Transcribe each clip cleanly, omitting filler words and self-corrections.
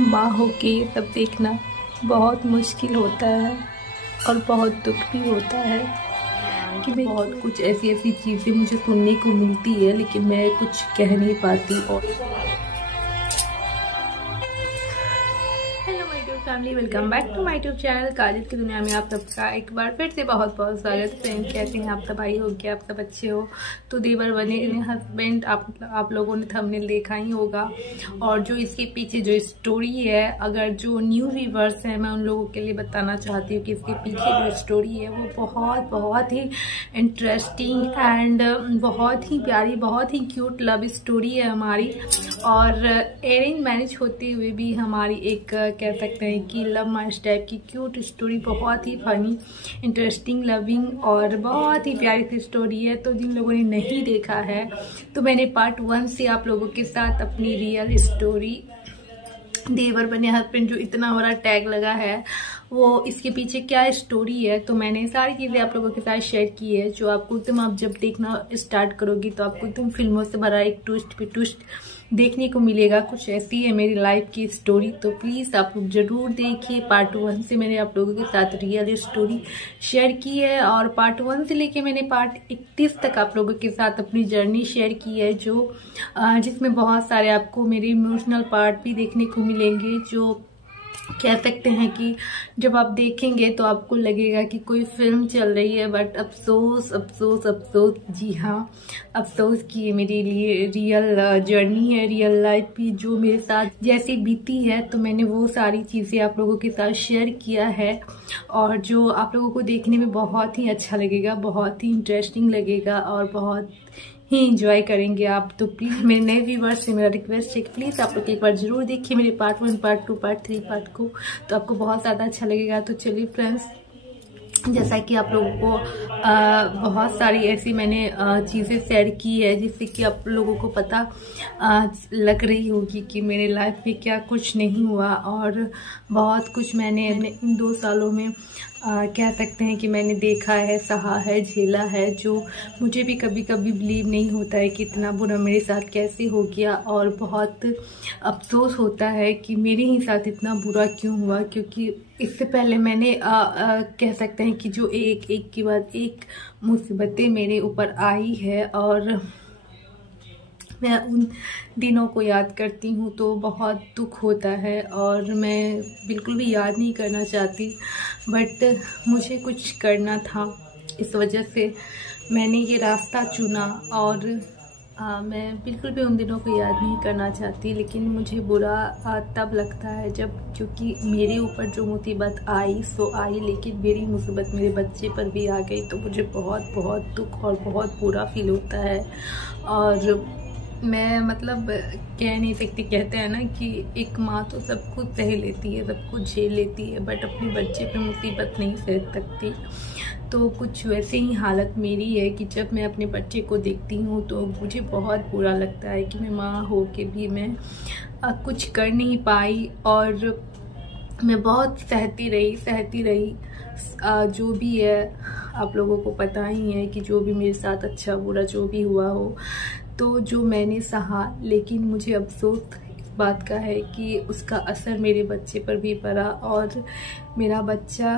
माँ होके तब देखना बहुत मुश्किल होता है और बहुत दुख भी होता है कि बहुत कुछ ऐसी ऐसी चीज़ें मुझे सुनने को मिलती है, लेकिन मैं कुछ कह नहीं पाती। और family, welcome back to my YouTube channel Kajal की दुनिया में आप सबका एक बार फिर से बहुत बहुत स्वागत है। फ्रेंड, कैसे हैं आप सब? आई हो कि आप सब अच्छे हो। तो देवर बने हस्बैंड आप लोगों ने थंबनेल देखा ही होगा। और जो इसके पीछे जो स्टोरी है, अगर जो न्यू व्यूअर्स हैं, मैं उन लोगों के लिए बताना चाहती हूँ कि इसके पीछे जो स्टोरी है वो बहुत बहुत ही इंटरेस्टिंग एंड बहुत ही प्यारी, बहुत ही क्यूट लव स्टोरी है हमारी। और अरेंज मैरिज होते हुए भी हमारी एक कह सकते हैं कि लव मैरिज टाइप की क्यूट स्टोरी, बहुत ही फनी, इंटरेस्टिंग, लविंग और बहुत ही प्यारी सी स्टोरी है। तो जिन लोगों ने नहीं देखा है तो मैंने पार्ट 1 से आप लोगों के साथ अपनी रियल स्टोरी, देवर बने हस्बैंड जो इतना बड़ा टैग लगा है वो इसके पीछे क्या स्टोरी है, तो मैंने सारी चीज़ें आप लोगों के साथ शेयर की है, जो आपको एकदम आप जब देखना स्टार्ट करोगी तो आपको एकदम फिल्मों से भरा एक ट्विस्ट पे ट्विस्ट देखने को मिलेगा। कुछ ऐसी है मेरी लाइफ की स्टोरी, तो प्लीज़ आप लोग जरूर देखिए। पार्ट 1 से मैंने आप लोगों के साथ रियल स्टोरी शेयर की है और पार्ट 1 से लेके मैंने पार्ट 31 तक आप लोगों के साथ अपनी जर्नी शेयर की है, जो जिसमें बहुत सारे आपको मेरे इमोशनल पार्ट भी देखने को मिलेंगे, जो कह सकते हैं कि जब आप देखेंगे तो आपको लगेगा कि कोई फिल्म चल रही है। बट अफसोस अफसोस अफसोस, जी हाँ, अफसोस की ये मेरे लिए रियल जर्नी है, रियल लाइफ भी जो मेरे साथ जैसी बीती है। तो मैंने वो सारी चीज़ें आप लोगों के साथ शेयर किया है और जो आप लोगों को देखने में बहुत ही अच्छा लगेगा, बहुत ही इंटरेस्टिंग लगेगा और बहुत ही इंजॉय करेंगे आप। तो प्लीज़ मेरे नए व्यूवर्स से मेरा रिक्वेस्ट है कि प्लीज़ आप लोग एक बार जरूर देखिए मेरे पार्ट 1, पार्ट 2, पार्ट 3 पार्ट को, तो आपको बहुत ज़्यादा अच्छा लगेगा। तो चलिए फ्रेंड्स, जैसा कि आप लोगों को बहुत सारी ऐसी मैंने चीज़ें शेयर की है जिससे कि आप लोगों को पता लग रही होगी कि मेरे लाइफ में क्या कुछ नहीं हुआ और बहुत कुछ मैंने इन 2 सालों में कह सकते हैं कि मैंने देखा है, सहा है, झेला है, जो मुझे भी कभी कभी बिलीव नहीं होता है कि इतना बुरा मेरे साथ कैसे हो गया। और बहुत अफसोस होता है कि मेरे ही साथ इतना बुरा क्यों हुआ, क्योंकि इससे पहले मैंने कह सकते हैं कि जो एक के बाद एक मुसीबतें मेरे ऊपर आई है और मैं उन दिनों को याद करती हूँ तो बहुत दुख होता है और मैं बिल्कुल भी याद नहीं करना चाहती, बट मुझे कुछ करना था। इस वजह से मैंने ये रास्ता चुना और मैं बिल्कुल भी उन दिनों को याद नहीं करना चाहती, लेकिन मुझे बुरा तब लगता है जब, क्योंकि मेरे ऊपर जो मुसीबत आई सो आई, लेकिन मेरी मुसीबत मेरे बच्चे पर भी आ गई, तो मुझे बहुत बहुत दुख और बहुत बुरा फील होता है। और मैं मतलब कह नहीं सकती, कहते हैं ना कि एक माँ तो सब कुछ सह लेती है, सब कुछ झेल लेती है, बट अपने बच्चे पे मुसीबत नहीं सह सकती। तो कुछ वैसे ही हालत मेरी है कि जब मैं अपने बच्चे को देखती हूँ तो मुझे बहुत बुरा लगता है कि मैं माँ हो के भी मैं कुछ कर नहीं पाई और मैं बहुत सहती रही। जो भी है आप लोगों को पता ही है कि जो भी मेरे साथ अच्छा बुरा जो भी हुआ हो, तो जो मैंने सहा, लेकिन मुझे अफसोस इस बात का है कि उसका असर मेरे बच्चे पर भी पड़ा और मेरा बच्चा,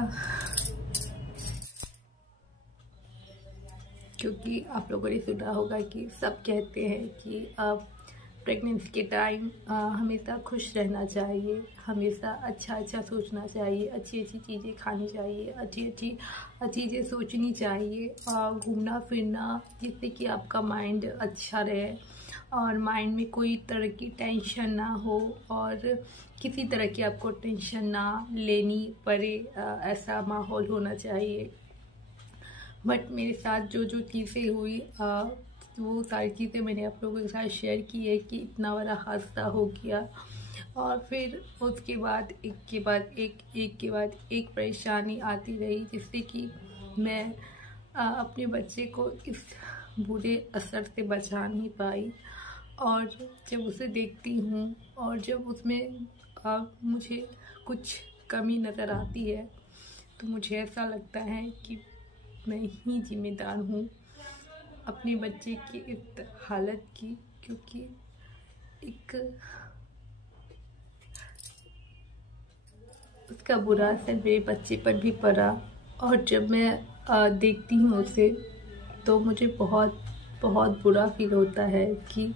क्योंकि आप लोगों ने सुना होगा कि सब कहते हैं कि प्रेगनेंसी के टाइम हमेशा खुश रहना चाहिए, हमेशा अच्छा सोचना चाहिए, अच्छी चीज़ें खानी चाहिए, अच्छी चीज़ें सोचनी चाहिए, घूमना फिरना, जिससे कि आपका माइंड अच्छा रहे और माइंड में कोई तरह की टेंशन ना हो और किसी तरह की आपको टेंशन ना लेनी पड़े, ऐसा माहौल होना चाहिए। बट मेरे साथ जो चीज़ें हुई वो सारी चीज़ें मैंने आप लोगों के साथ शेयर की है कि इतना बड़ा हादसा हो गया और फिर उसके बाद एक के बाद एक परेशानी आती रही, जिससे कि मैं अपने बच्चे को इस बुरे असर से बचा नहीं पाई। और जब उसे देखती हूँ और जब उसमें मुझे कुछ कमी नज़र आती है तो मुझे ऐसा लगता है कि मैं ही जिम्मेदार हूँ अपने बच्चे की इस हालत की, क्योंकि उसका बुरा असर मेरे बच्चे पर भी पड़ा। और जब मैं देखती हूँ उसे तो मुझे बहुत बहुत बुरा फील होता है कि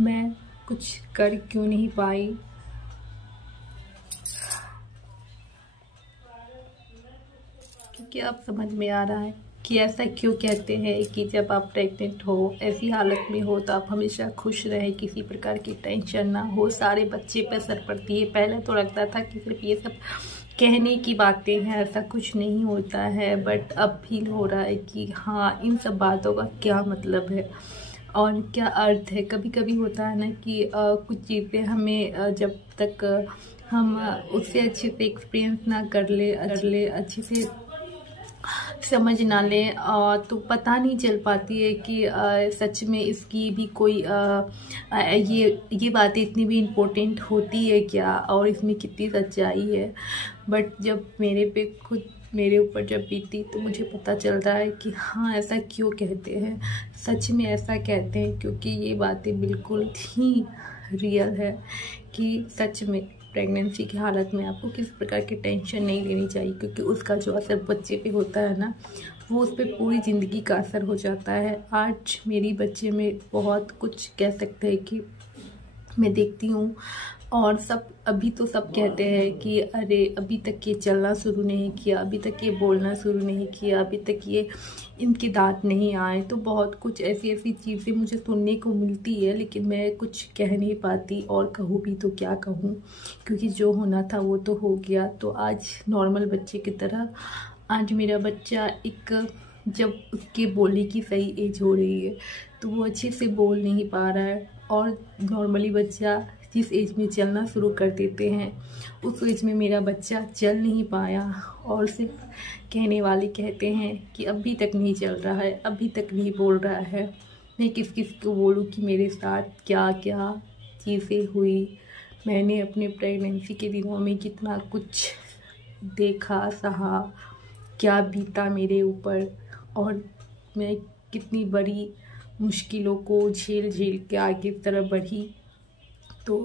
मैं कुछ कर क्यों नहीं पाई। क्योंकि अब समझ में आ रहा है कि ऐसा क्यों कहते हैं कि जब आप प्रेग्नेंट हो, ऐसी हालत में हो, तो आप हमेशा खुश रहे, किसी प्रकार की टेंशन ना हो, सारे बच्चे पे असर पड़ती है। पहले तो लगता था कि सिर्फ ये सब कहने की बातें हैं, ऐसा कुछ नहीं होता है, बट अब फील हो रहा है कि हाँ, इन सब बातों का क्या मतलब है और क्या अर्थ है। कभी कभी होता है ना कि कुछ चीज़ें हमें जब तक हम उससे अच्छे से एक्सपीरियंस ना कर ले अच्छे से समझ ना ले तो पता नहीं चल पाती है कि सच में इसकी भी कोई ये बातें इतनी भी इम्पोर्टेंट होती है क्या, और इसमें कितनी सच्चाई है। बट जब मेरे ऊपर जब बीती तो मुझे पता चल रहा है कि हाँ, ऐसा क्यों कहते हैं। सच में ऐसा कहते हैं क्योंकि ये बातें बिल्कुल ही रियल है कि सच में प्रेगनेंसी की हालत में आपको किसी प्रकार की टेंशन नहीं लेनी चाहिए, क्योंकि उसका जो असर बच्चे पे होता है ना, वो उस पर पूरी ज़िंदगी का असर हो जाता है। आज मेरी बच्चे में बहुत कुछ कह सकते हैं कि मैं देखती हूँ, और अभी तो सब कहते हैं कि अरे अभी तक ये चलना शुरू नहीं किया, अभी तक ये बोलना शुरू नहीं किया, अभी तक ये इनके दांत नहीं आए। तो बहुत कुछ ऐसी चीज़ें मुझे सुनने को मिलती है, लेकिन मैं कुछ कह नहीं पाती, और कहूँ भी तो क्या कहूँ, क्योंकि जो होना था वो तो हो गया। तो आज नॉर्मल बच्चे की तरह आज मेरा बच्चा जब उसके बोलने की सही एज हो रही है तो वो अच्छे से बोल नहीं पा रहा है। और नॉर्मली बच्चा जिस एज में चलना शुरू कर देते हैं, उस एज में मेरा बच्चा चल नहीं पाया, और सिर्फ कहने वाले कहते हैं कि अभी तक नहीं चल रहा है, अभी तक नहीं बोल रहा है। मैं किस को बोलूँ कि मेरे साथ क्या क्या चीज़ें हुई। मैंने अपने प्रेगनेंसी के दिनों में कितना कुछ देखा, सहा, क्या बीता मेरे ऊपर, और मैं कितनी बड़ी मुश्किलों को झेल के आगे की तरफ बढ़ी। तो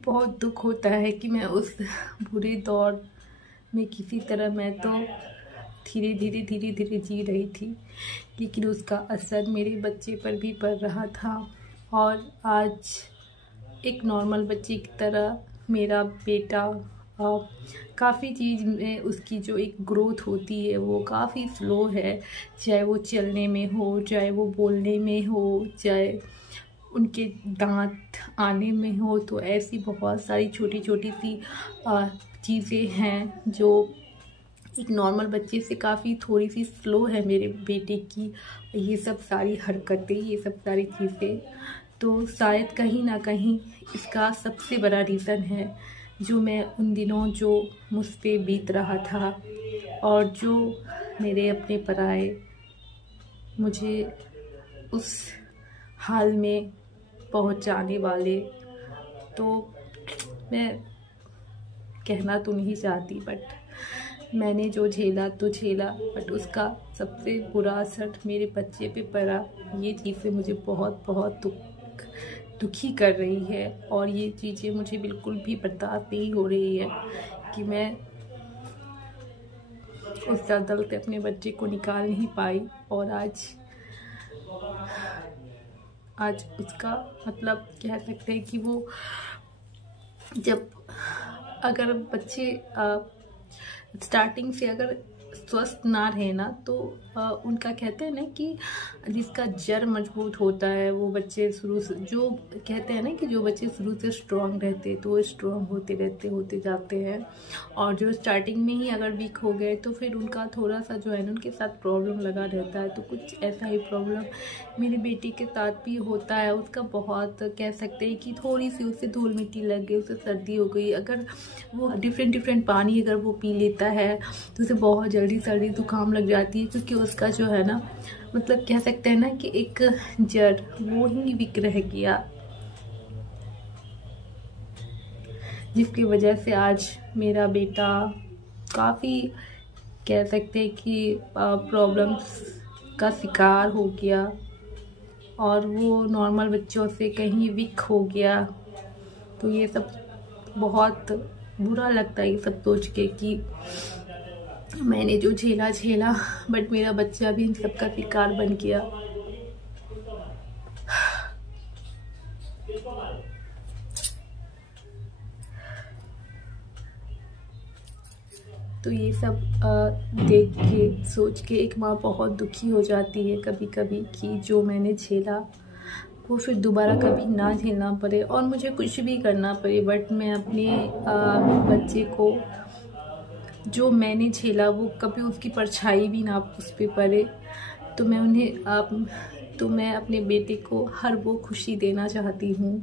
बहुत दुख होता है कि मैं उस बुरे दौर में किसी तरह मैं तो धीरे धीरे जी रही थी, लेकिन उसका असर मेरे बच्चे पर भी पड़ रहा था। और आज एक नॉर्मल बच्चे की तरह मेरा बेटा काफ़ी चीज़ में उसकी जो एक ग्रोथ होती है वो काफ़ी स्लो है, चाहे वो चलने में हो, चाहे वो बोलने में हो, चाहे उनके दांत आने में हो। तो ऐसी बहुत सारी छोटी सी चीज़ें हैं जो एक नॉर्मल बच्चे से काफ़ी थोड़ी सी स्लो है मेरे बेटे की। ये सब सारी हरकतें, ये सब सारी चीज़ें, तो शायद कहीं ना कहीं इसका सबसे बड़ा रीज़न है जो मैं उन दिनों जो मुझ पे बीत रहा था, और जो मेरे अपने पराए मुझे उस हाल में पहुंचाने वाले। तो मैं कहना तो नहीं चाहती, बट मैंने जो झेला तो झेला, बट उसका सबसे बुरा असर मेरे बच्चे पे पड़ा। ये चीज़ें मुझे बहुत दुखी कर रही है, और ये चीज़ें मुझे बिल्कुल भी बर्दाश्त नहीं हो रही है कि मैं उस दलदल से अपने बच्चे को निकाल नहीं पाई। और आज उसका मतलब कह सकते हैं कि वो जब अगर बच्चे स्टार्टिंग से अगर स्वस्थ ना रहे ना, तो उनका कहते हैं ना कि जिसका जड़ मजबूत होता है वो बच्चे शुरू से, जो कहते हैं ना कि जो बच्चे शुरू से स्ट्रांग रहते तो वो स्ट्रांग होते जाते हैं, और जो स्टार्टिंग में ही अगर वीक हो गए तो फिर उनका थोड़ा सा जो है ना उनके साथ प्रॉब्लम लगा रहता है। तो कुछ ऐसा ही प्रॉब्लम मेरे बेटे के साथ भी होता है। उसका बहुत कह सकते हैं कि थोड़ी सी उससे धूल मिट्टी लग गई, उसे सर्दी हो गई, अगर वो डिफरेंट पानी अगर वो पी लेता है तो उसे बहुत जल्दी सर्दी जुकाम लग जाती है, क्योंकि उसका जो है ना मतलब कह सकते हैं ना कि एक जड़ वो ही वीक रह गया, जिसकी वजह से आज मेरा बेटा काफ़ी कह सकते हैं कि प्रॉब्लम्स का शिकार हो गया, और वो नॉर्मल बच्चों से कहीं वीक हो गया। तो ये सब बहुत बुरा लगता है ये सब सोच के कि मैंने जो झेला, बट मेरा बच्चा भी इन सब का शिकार बन गया। तो ये सब देख के सोच के एक माँ बहुत दुखी हो जाती है कभी कभी कि जो मैंने झेला वो फिर दोबारा कभी ना झेलना पड़े और मुझे कुछ भी करना पड़े, बट मैं अपने बच्चे को जो मैंने झेला वो कभी उसकी परछाई भी ना उस पर पड़े। तो मैं अपने बेटे को हर वो खुशी देना चाहती हूँ,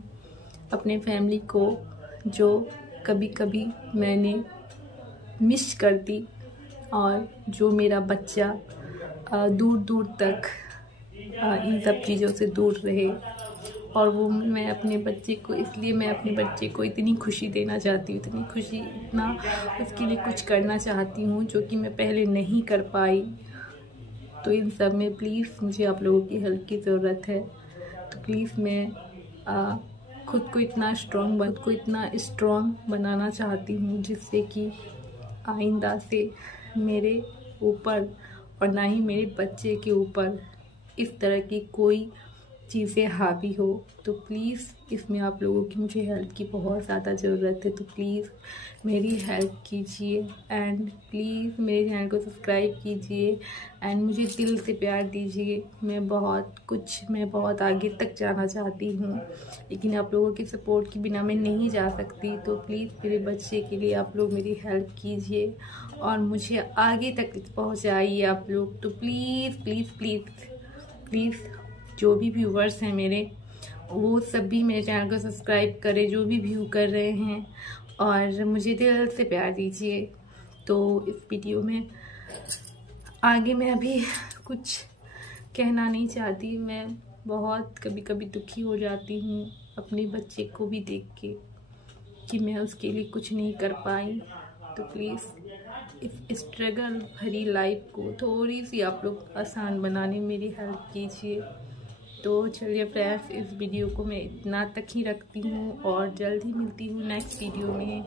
अपने फैमिली को जो कभी कभी मैंने मिस कर दी, और जो मेरा बच्चा दूर दूर तक इन सब चीज़ों से दूर रहे। और वो मैं अपने बच्चे को इतनी खुशी देना चाहती हूँ, इतनी खुशी, इतना उसके लिए कुछ करना चाहती हूँ जो कि मैं पहले नहीं कर पाई। तो इन सब में प्लीज़ मुझे आप लोगों की हेल्प की ज़रूरत है। तो प्लीज़ मैं खुद को इतना स्ट्रॉन्ग बनाना चाहती हूँ जिससे कि आइंदा से मेरे ऊपर और ना ही मेरे बच्चे के ऊपर इस तरह की कोई चीज़ें हावी हो। तो प्लीज़ इसमें आप लोगों की मुझे हेल्प की बहुत ज़्यादा ज़रूरत है। तो प्लीज़ मेरी हेल्प कीजिए एंड प्लीज़ मेरे चैनल को सब्सक्राइब कीजिए एंड मुझे दिल से प्यार दीजिए। मैं बहुत आगे तक जाना चाहती हूँ, लेकिन आप लोगों के सपोर्ट के बिना मैं नहीं जा सकती। तो प्लीज़ मेरे बच्चे के लिए आप लोग मेरी हेल्प कीजिए और मुझे आगे तक पहुँचाइए आप लोग। तो प्लीज़ प्लीज़ प्लीज़ प्लीज़ जो भी व्यूवर्स हैं मेरे, वो सभी मेरे चैनल को सब्सक्राइब करें जो भी व्यू कर रहे हैं, और मुझे दिल से प्यार दीजिए। तो इस वीडियो में आगे मैं अभी कुछ कहना नहीं चाहती। मैं बहुत कभी कभी दुखी हो जाती हूँ अपने बच्चे को भी देख के कि मैं उसके लिए कुछ नहीं कर पाई। तो प्लीज़ इस स्ट्रगल भरी लाइफ को थोड़ी सी आप लोग आसान बनाने में मेरी हेल्प कीजिए। तो चलिए फ्रेंड्स, इस वीडियो को मैं इतना तक ही रखती हूँ और जल्द ही मिलती हूँ नेक्स्ट वीडियो में।